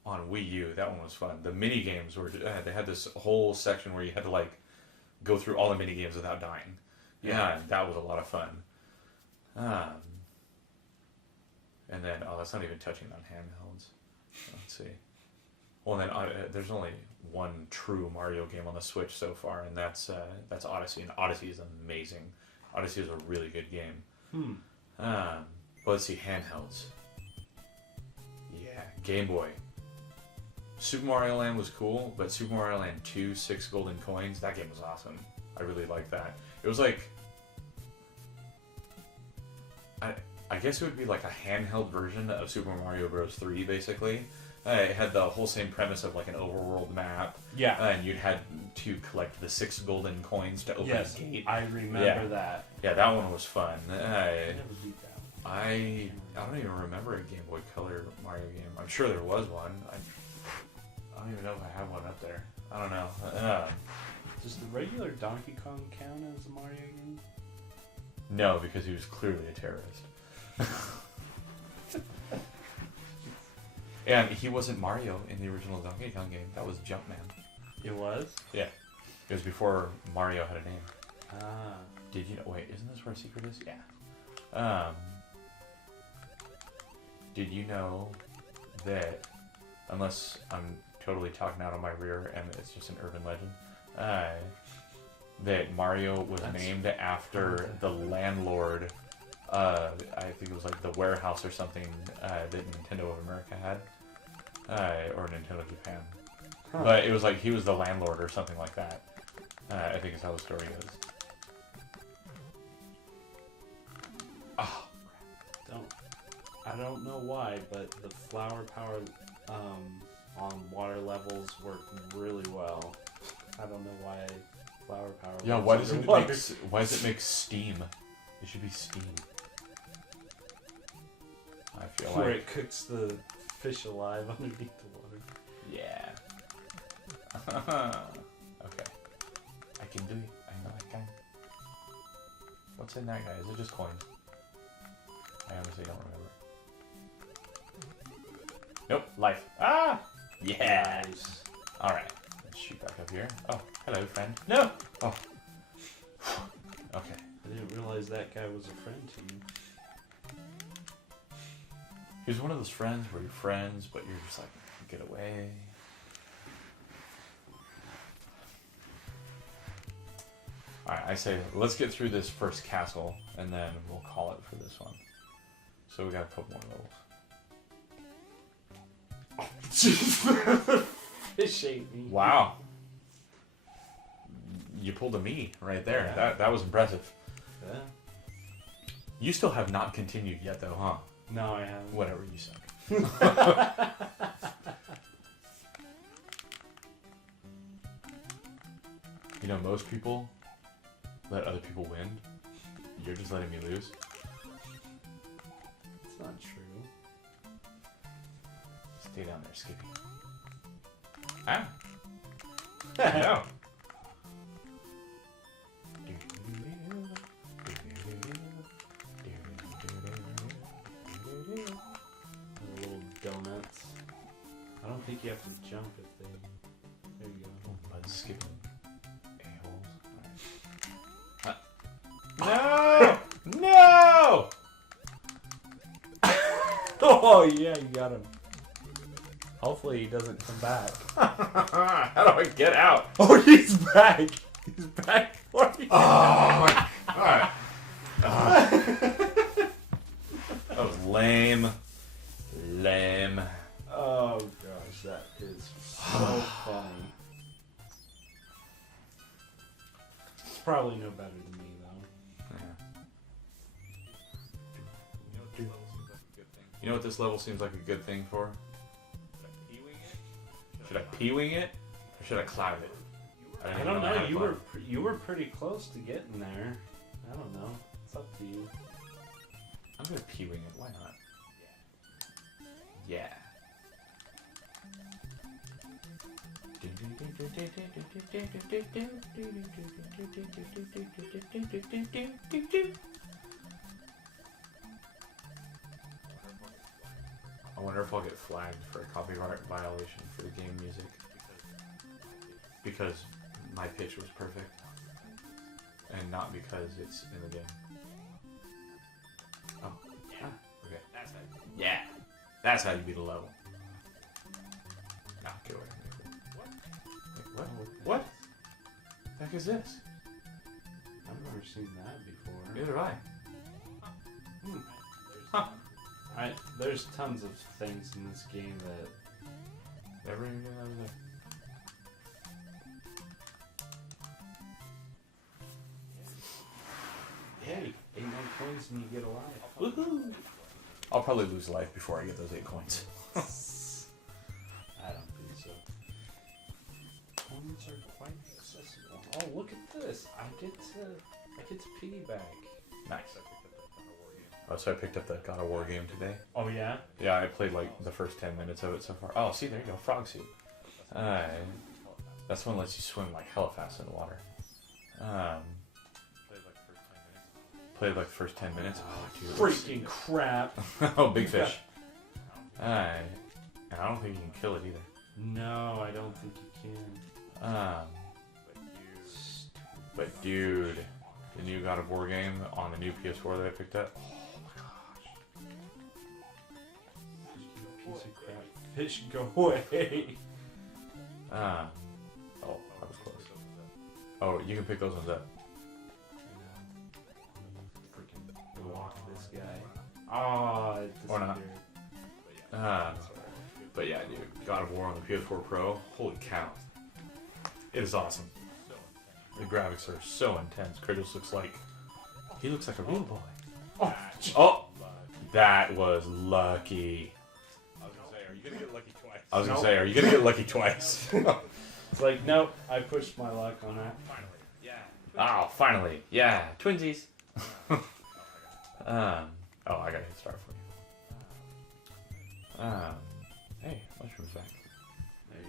on Wii U, that one was fun. The mini games were they had this whole section where you had to like go through all the mini games without dying. Yeah, and that was a lot of fun. And then that's not even touching on handhelds. Let's see. Well, then there's only one true Mario game on the Switch so far, and that's Odyssey. And Odyssey is amazing. Odyssey is a really good game. But let's see, handhelds. Yeah, Game Boy. Super Mario Land was cool, but Super Mario Land 2, 6 golden coins, that game was awesome. I really liked that. It was like, I guess it would be like a handheld version of Super Mario Bros. 3, basically. It had the whole same premise of like an overworld map. Yeah. And you'd had to collect the 6 golden coins to open the gate. I remember that. Yeah, that one was fun. I never beat that. I don't even remember a Game Boy Color Mario game. I'm sure there was one. I don't even know if I have one up there. I don't know. Does the regular Donkey Kong count as a Mario game? No, because he was clearly a terrorist. And he wasn't Mario in the original Donkey Kong game. That was Jumpman. It was? Yeah. It was before Mario had a name. Ah. Did you know? Wait, isn't this where a secret is? Yeah. Did you know that, unless I'm totally talking out on my rear and it's just an urban legend, that Mario was named after the landlord, I think it was like the warehouse or something that Nintendo of America had, or Nintendo Japan. But it was like he was the landlord or something like that. I think it's how the story goes. Oh, I don't know why, but the flower power on water levels work really well. I don't know why flower power. yeah. Why does it make steam? It should be steam. I feel where like it cooks the fish alive underneath the water. yeah. Okay, I can do it. I know I can. What's in that guy? Is it just coins? I honestly don't remember. Nope, life. Ah! Yeah! Nice. Alright, let's shoot back up here. Oh, hello, friend. No! Oh. Okay. I didn't realize that guy was a friend to you. He's one of those friends where you're friends, but you're just like, get away. Alright, I say, let's get through this first castle, and then we'll call it for this one. So we got a couple more levels. Fish ate me. Wow. You pulled a me right there. Yeah. That was impressive. Yeah. You still have not continued yet, though, huh? No, I haven't. Whatever, you suck. You know, most people let other people win. You're just letting me lose. It's not true. Stay down there, Skippy. Ah. No. The little donuts. I don't think you have to jump if they. There you go. Bud skipping. A-holes. No! No! Oh yeah, you got him. Hopefully he doesn't come back. How do I get out? Oh, he's back. He's back. Oh my god. That was lame. Lame. Oh gosh, that is so funny. It's probably no better than me though. Yeah. You know what this level seems like a good thing for? Should I P-wing it? Or should I cloud it? I don't know. You were pretty close to getting there. I don't know. It's up to you. I'm gonna P-wing it. Why not? Yeah. I wonder if I'll get flagged for a copyright violation for the game music. Because my pitch was perfect. And not because it's in the game. Oh, yeah. Okay. That's how you, yeah. That's how you beat a level. Nah, get away from me. What? Wait, what? The heck is this? I've never seen that before. Neither have I. Huh. There's tons of things in this game that Never even knew that was there. hey, 8 more coins and you get alive. Woohoo! I'll probably lose life before I get those 8 coins. I don't think so. Coins are quite accessible. Oh, look at this! I get to piggyback. Nice. Oh, so I picked up the God of War game today. Oh yeah? Yeah, I played like the first 10 minutes of it so far. Oh, see, there you go, frog suit. That's one that lets you swim like hella fast in the water. Played like the first 10 minutes. Oh, dude. Freaking crap! Oh, big fish. And I don't think you can kill it either. No, I don't think you can. But dude, the new God of War game on the new PS4 that I picked up. Piece of crap. Fish, go away. Oh, I was close. Oh, you can pick those ones up. Freaking block this guy. Oh, it Or not. disappeared. But yeah, dude, God of War on the PS4 Pro. Holy cow. It is awesome. The graphics are so intense. Kratos looks like he looks like a real boy. Oh, That was lucky. I was gonna say, are you gonna get lucky twice? I was gonna say, are you gonna get lucky twice? it's like nope. I pushed my luck on that. Finally. Yeah. Oh, finally. Yeah, twinsies. I got a hit start for you. Hey, mushroom's back. There you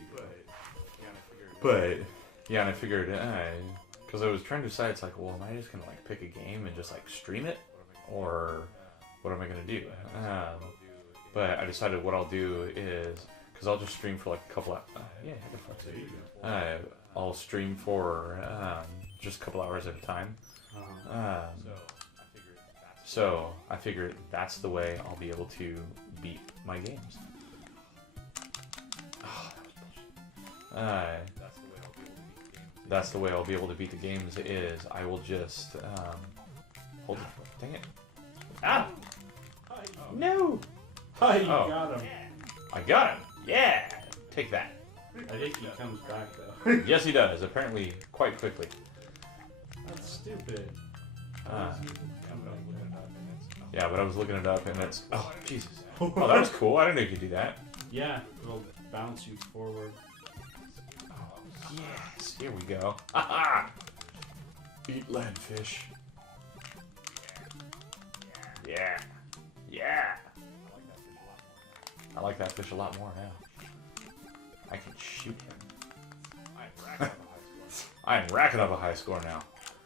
go. And I figured, because I was trying to decide, it's like, well, am I just gonna like pick a game and just like stream it, or what am I gonna do? But I decided what I'll do is, because I'll just stream for like a couple of, I'll stream for just a couple hours at a time. So I figured that's the way I'll be able to beat my games. Oh, that was bullshit. That's the way I'll be able to beat the games is I will just hold it. Dang it. Ah! No! Hi, you Oh. got him. I got him! Yeah! Take that. I think he comes back though. Yes, he does. Apparently, quite quickly. That's stupid. Yeah, but I was looking it up and it's... Oh, Jesus. Oh, that was cool. I didn't know you could do that. Yeah, it'll bounce you forward. Yes, here we go. Ha-ha! Eat landfish. Yeah. Yeah. I like that fish a lot more now. I can shoot him. I am racking up a high score now.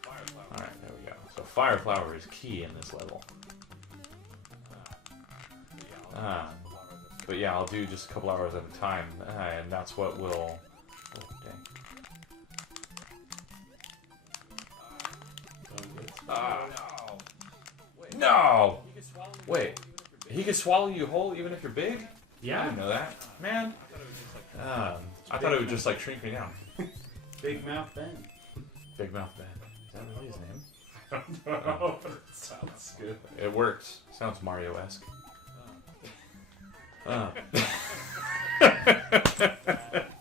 Alright, there we go. So fire flower is key in this level. But yeah, I'll do just a couple hours at a time, and that's what will... Oh, dang. No! Wait, he can swallow you whole even if you're big? I Yeah, didn't know that. Man. I thought it would just like shrink me down. Big Mouth Ben. Big Mouth Ben. Is that really his name? Oh, but it sounds good. It works. Sounds Mario-esque.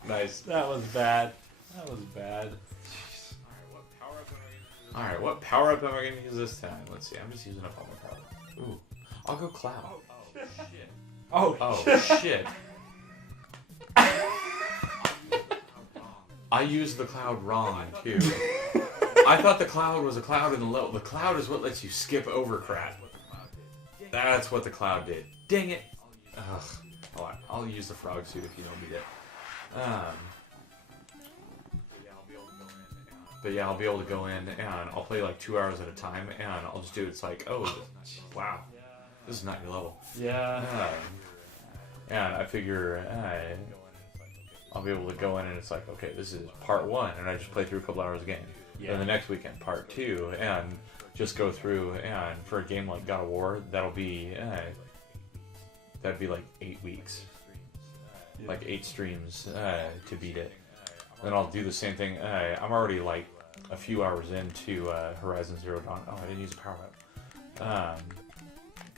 Nice. That was bad. That was bad. Alright, what power up am I going to use this time? Let's see. I'm just using up all my power up. Ooh. I'll go cloud. Oh, Oh, shit. I used the cloud wrong, too. I thought the cloud was a cloud in the level. The cloud is what lets you skip over crap. That's what the cloud did. Dang it. Ugh. Hold on. I'll use the frog suit if you don't need it. But yeah, I'll be able to go in and I'll play like 2 hours at a time and I'll just do it's like, oh, wow, this is not your level. yeah. And I figure I'll be able to go in and it's like, okay, this is part 1 and I just play through a couple hours again. Yeah. Then the next weekend, part 2 and just go through and for a game like God of War, that'd be like 8 weeks. Like 8 streams to beat it. Then I'll do the same thing. I'm already like a few hours into Horizon Zero Dawn. Oh, I didn't use a power up.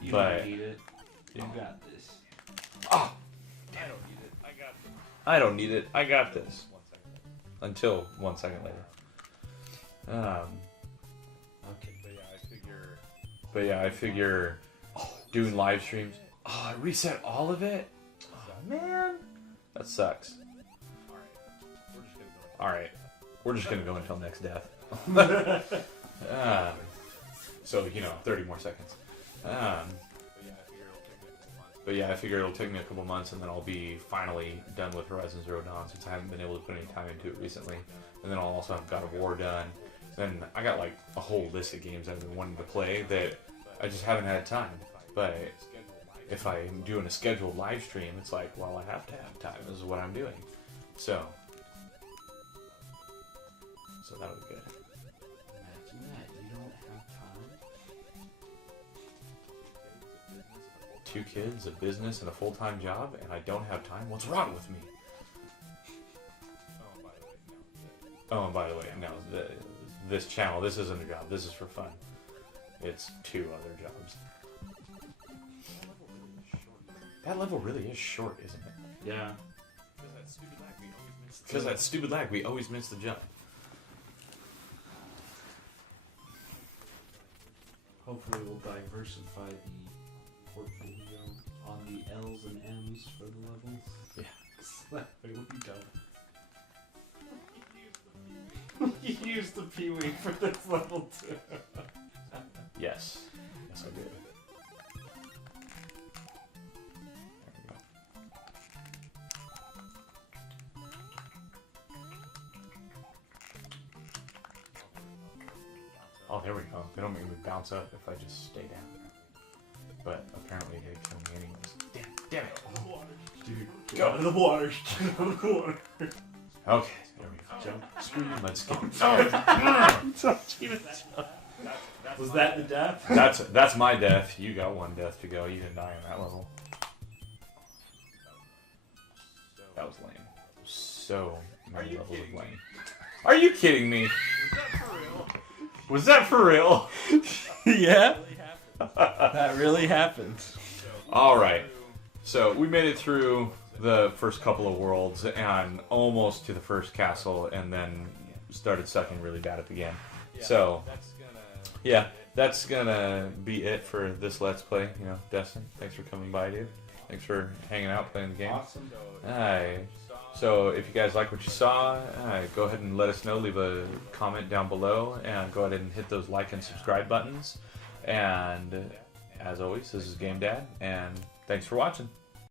You but- don't need it. You got this. Oh, I don't need it. I got this. I don't need it. I got this. Until 1 second later. Okay. But yeah, I figure. Doing live streams. Oh, I reset all of it? Oh, man. That sucks. Alright. We're just gonna go until next death. So, 30 more seconds. But yeah, I figure it'll take me a couple months and then I'll be finally done with Horizon Zero Dawn since I haven't been able to put any time into it recently. And then I'll also have God of War done. Then I got like a whole list of games I've been wanting to play that I just haven't had time. But if I'm doing a scheduled live stream, it's like, well, I have to have time. This is what I'm doing. So that'll be good. Imagine that. You don't have time. 2 kids, a business, and a full-time job, and I don't have time? What's wrong with me? Oh, and by the way, no, this channel, this isn't a job. This is for fun. It's 2 other jobs. That level really is short, isn't it? Yeah. Because that stupid lag, we always miss the jump. Hopefully we'll diversify the portfolio on the L's and M's for the levels. Yeah. So that way we don't. You used the Pee-wee for this level too. Yes. Yes, I did. There we go. Oh, there we go. They don't make me bounce up if I just stay down. But apparently it'd kill me anyways. Damn it. Dude, get out of the water. Get out of the water. Okay, there we go. Jump. Screw you, Mudskin. Was that the death? That's my death. You got one death to go. You didn't die on that level. That was lame. So many levels of lame. Are you kidding me? Was that for real? Yeah. That really happened. Alright. So we made it through the first couple of worlds and almost to the first castle and then started sucking really bad at the game. So yeah, that's gonna be it for this Let's Play. You know, Dustin, thanks for coming by, dude. Thanks for hanging out, playing the game. Awesome. So if you guys like what you saw, go ahead and let us know. Leave a comment down below and go ahead and hit those like and subscribe buttons. And as always, this is GameDad, and thanks for watching.